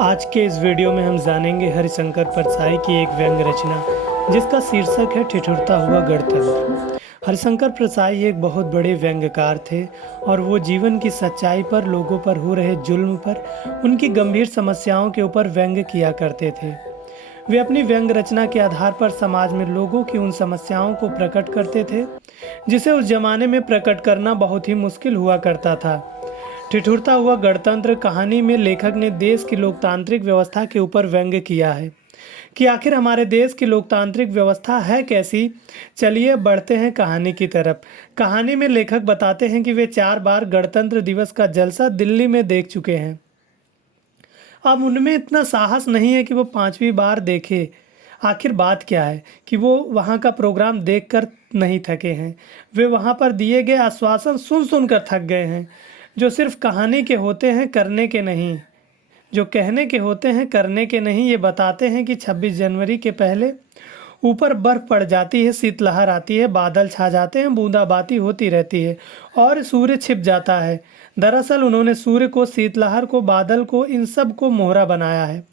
आज के इस वीडियो में हम जानेंगे हरिशंकर परसाई की एक व्यंग्य रचना जिसका शीर्षक है ठिठुरता हुआ गणतंत्र। हरिशंकर परसाई एक बहुत बड़े व्यंग्यकार थे और वो जीवन की सच्चाई पर, लोगों पर हो रहे जुल्म पर, उनकी गंभीर समस्याओं के ऊपर व्यंग्य किया करते थे। वे अपनी व्यंग्य रचना के आधार पर समाज में लोगों की उन समस्याओं को प्रकट करते थे जिसे उस जमाने में प्रकट करना बहुत ही मुश्किल हुआ करता था। ठिठुरता हुआ गणतंत्र कहानी में लेखक ने देश की लोकतांत्रिक व्यवस्था के ऊपर व्यंग्य किया है कि आखिर हमारे देश की लोकतांत्रिक व्यवस्था है कैसी। चलिए बढ़ते हैं कहानी की तरफ। कहानी में लेखक बताते हैं कि वे 4 बार गणतंत्र दिवस का जलसा दिल्ली में देख चुके हैं। अब उनमें इतना साहस नहीं है कि वो 5वीं बार देखे। आखिर बात क्या है कि वो वहाँ का प्रोग्राम देखकर नहीं थके हैं, वे वहाँ पर दिए गए आश्वासन सुन सुनकर थक गए हैं, जो सिर्फ कहानी के होते हैं, करने के नहीं। जो कहने के होते हैं, करने के नहीं। ये बताते हैं कि 26 जनवरी के पहले ऊपर बर्फ पड़ जाती है, शीतलहर आती है, बादल छा जाते हैं, बूंदाबांदी होती रहती है और सूर्य छिप जाता है। दरअसल उन्होंने सूर्य को, शीतलहर को, बादल को, इन सब को मोहरा बनाया है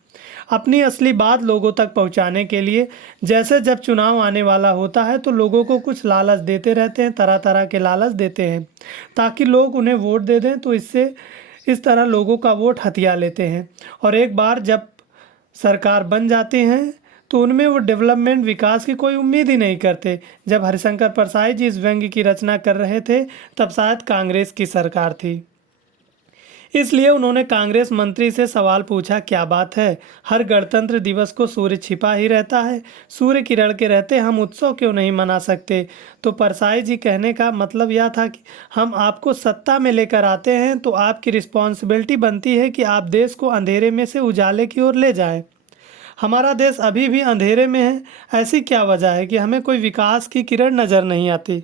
अपनी असली बात लोगों तक पहुंचाने के लिए। जैसे जब चुनाव आने वाला होता है तो लोगों को कुछ लालच देते रहते हैं, तरह तरह के लालच देते हैं ताकि लोग उन्हें वोट दे दें। तो इस तरह लोगों का वोट हथिया लेते हैं और एक बार जब सरकार बन जाती है तो उनमें वो डेवलपमेंट, विकास की कोई उम्मीद ही नहीं करते। जब हरिशंकर परसाई जी इस व्यंग्य की रचना कर रहे थे तब शायद कांग्रेस की सरकार थी, इसलिए उन्होंने कांग्रेस मंत्री से सवाल पूछा, क्या बात है, हर गणतंत्र दिवस को सूर्य छिपा ही रहता है, सूर्य किरण के रहते हम उत्सव क्यों नहीं मना सकते। तो परसाई जी कहने का मतलब यह था कि हम आपको सत्ता में लेकर आते हैं तो आपकी रिस्पॉन्सिबिलिटी बनती है कि आप देश को अंधेरे में से उजाले की ओर ले जाएं। हमारा देश अभी भी अंधेरे में है, ऐसी क्या वजह है कि हमें कोई विकास की किरण नज़र नहीं आती।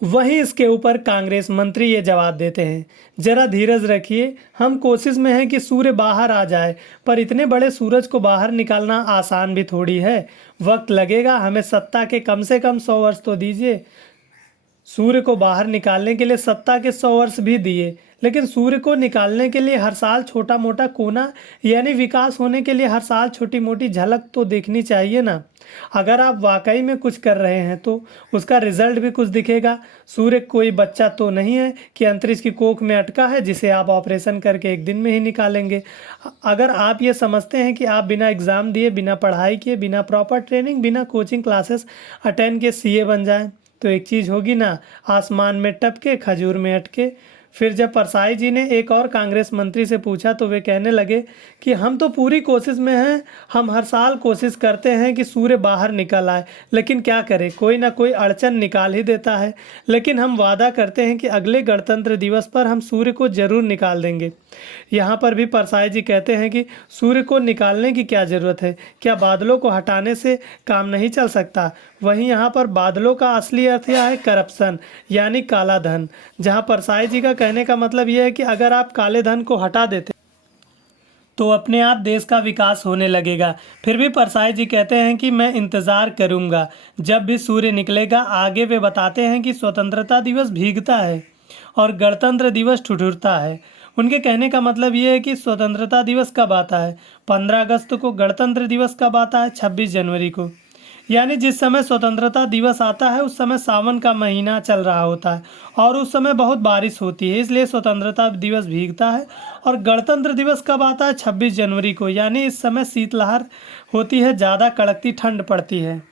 वहीं इसके ऊपर कांग्रेस मंत्री ये जवाब देते हैं, जरा धीरज रखिए, हम कोशिश में हैं कि सूर्य बाहर आ जाए, पर इतने बड़े सूरज को बाहर निकालना आसान भी थोड़ी है, वक्त लगेगा, हमें सत्ता के कम से कम 100 वर्ष तो दीजिए। सूर्य को बाहर निकालने के लिए सत्ता के 100 वर्ष भी दिए, लेकिन सूर्य को निकालने के लिए हर साल छोटा मोटा कोना, यानी विकास होने के लिए हर साल छोटी मोटी झलक तो देखनी चाहिए ना। अगर आप वाकई में कुछ कर रहे हैं तो उसका रिजल्ट भी कुछ दिखेगा। सूर्य कोई बच्चा तो नहीं है कि अंतरिक्ष की कोख में अटका है जिसे आप ऑपरेशन करके एक दिन में ही निकालेंगे। अगर आप ये समझते हैं कि आप बिना एग्ज़ाम दिए, बिना पढ़ाई किए, बिना प्रॉपर ट्रेनिंग, बिना कोचिंग क्लासेस अटेंड किए सीए बन जाएं, तो एक चीज़ होगी ना, आसमान में टपके खजूर में अटके। फिर जब परसाई जी ने एक और कांग्रेस मंत्री से पूछा तो वे कहने लगे कि हम तो पूरी कोशिश में हैं, हम हर साल कोशिश करते हैं कि सूर्य बाहर निकल आए, लेकिन क्या करें, कोई ना कोई अड़चन निकाल ही देता है। लेकिन हम वादा करते हैं कि अगले गणतंत्र दिवस पर हम सूर्य को जरूर निकाल देंगे। यहाँ पर भी परसाई जी कहते हैं कि सूर्य को निकालने की क्या ज़रूरत है, क्या बादलों को हटाने से काम नहीं चल सकता। वहीं यहाँ पर बादलों का असली अर्थ यह है करप्शन, यानी काला धन। जहाँ परसाई जी का कहने का मतलब यह है कि अगर आप काले धन को हटा देते तो अपने आप देश का विकास होने लगेगा। फिर भी परसाई जी कहते हैं कि मैं इंतज़ार करूंगा जब भी सूर्य निकलेगा। आगे वे बताते हैं कि स्वतंत्रता दिवस भीगता है और गणतंत्र दिवस ठिठुरता है। उनके कहने का मतलब ये है कि स्वतंत्रता दिवस कब आता है, 15 अगस्त को। गणतंत्र दिवस कब आता है, 26 जनवरी को। यानी जिस समय स्वतंत्रता दिवस आता है उस समय सावन का महीना चल रहा होता है और उस समय बहुत बारिश होती है, इसलिए स्वतंत्रता दिवस भीगता है। और गणतंत्र दिवस कब आता है, 26 जनवरी को। यानी इस समय शीतलहर होती है, ज़्यादा कड़कती ठंड पड़ती है,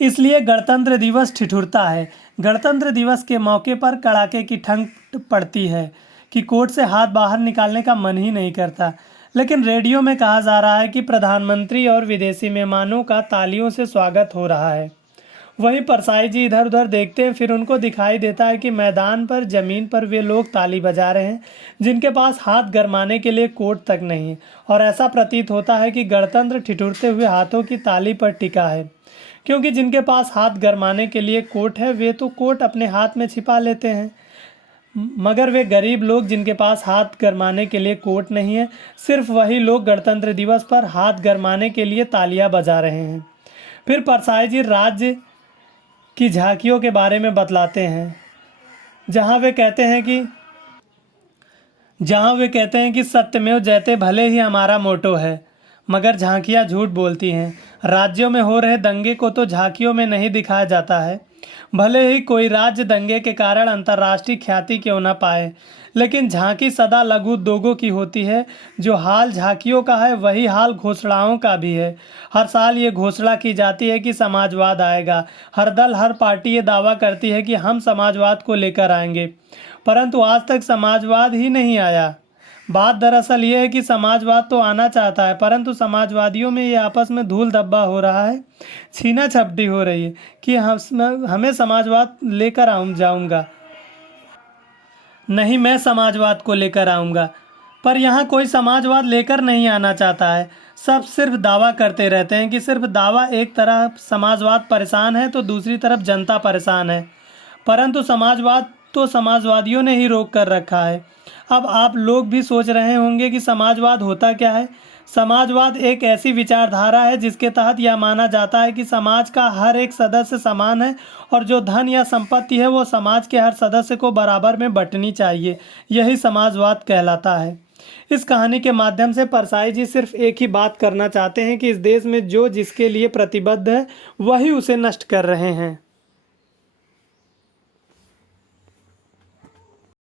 इसलिए गणतंत्र दिवस ठिठुरता है। गणतंत्र दिवस के मौके पर कड़ाके की ठंड पड़ती है कि कोर्ट से हाथ बाहर निकालने का मन ही नहीं करता। लेकिन रेडियो में कहा जा रहा है कि प्रधानमंत्री और विदेशी मेहमानों का तालियों से स्वागत हो रहा है। वहीं परसाई जी इधर उधर देखते हैं, फिर उनको दिखाई देता है कि मैदान पर, ज़मीन पर वे लोग ताली बजा रहे हैं जिनके पास हाथ गरमाने के लिए कोर्ट तक नहीं है। और ऐसा प्रतीत होता है कि गणतंत्र ठिठुरते हुए हाथों की ताली पर टिका है, क्योंकि जिनके पास हाथ गरमाने के लिए कोट है वे तो कोट अपने हाथ में छिपा लेते हैं, मगर वे गरीब लोग जिनके पास हाथ गरमाने के लिए कोट नहीं है, सिर्फ वही लोग गणतंत्र दिवस पर हाथ गरमाने के लिए तालियां बजा रहे हैं। फिर परसाई जी राज्य की झांकियों के बारे में बतलाते हैं, जहां वे कहते हैं कि जहां वे कहते हैं कि सत्यमेव जयते भले ही हमारा मोटो है, मगर झांकियां झूठ बोलती हैं। राज्यों में हो रहे दंगे को तो झांकियों में नहीं दिखाया जाता है। भले ही कोई राज्य दंगे के कारण अंतर्राष्ट्रीय ख्याति क्यों न पाए, लेकिन झांकी सदा लघु उद्योगों की होती है। जो हाल झांकियों का है वही हाल घोषणाओं का भी है। हर साल ये घोषणा की जाती है कि समाजवाद आएगा। हर दल हर पार्टी ये दावा करती है कि हम समाजवाद को लेकर आएंगे, परंतु आज तक समाजवाद ही नहीं आया। बात दरअसल ये है कि समाजवाद तो आना चाहता है, परंतु समाजवादियों में ये आपस में धूल धब्बा हो रहा है, छीना झपटी हो रही है कि हमें समाजवाद लेकर जाऊंगा, नहीं मैं समाजवाद को लेकर आऊंगा। पर यहाँ कोई समाजवाद लेकर नहीं आना चाहता है। सब सिर्फ दावा करते रहते हैं कि सिर्फ दावा। एक तरफ समाजवाद परेशान है तो दूसरी तरफ जनता परेशान है, परंतु समाजवाद तो समाजवादियों ने ही रोक कर रखा है। अब आप लोग भी सोच रहे होंगे कि समाजवाद होता क्या है। समाजवाद एक ऐसी विचारधारा है जिसके तहत यह माना जाता है कि समाज का हर एक सदस्य समान है और जो धन या संपत्ति है वो समाज के हर सदस्य को बराबर में बंटनी चाहिए। यही समाजवाद कहलाता है। इस कहानी के माध्यम से परसाई जी सिर्फ एक ही बात करना चाहते हैं कि इस देश में जो जिसके लिए प्रतिबद्ध है वही उसे नष्ट कर रहे हैं।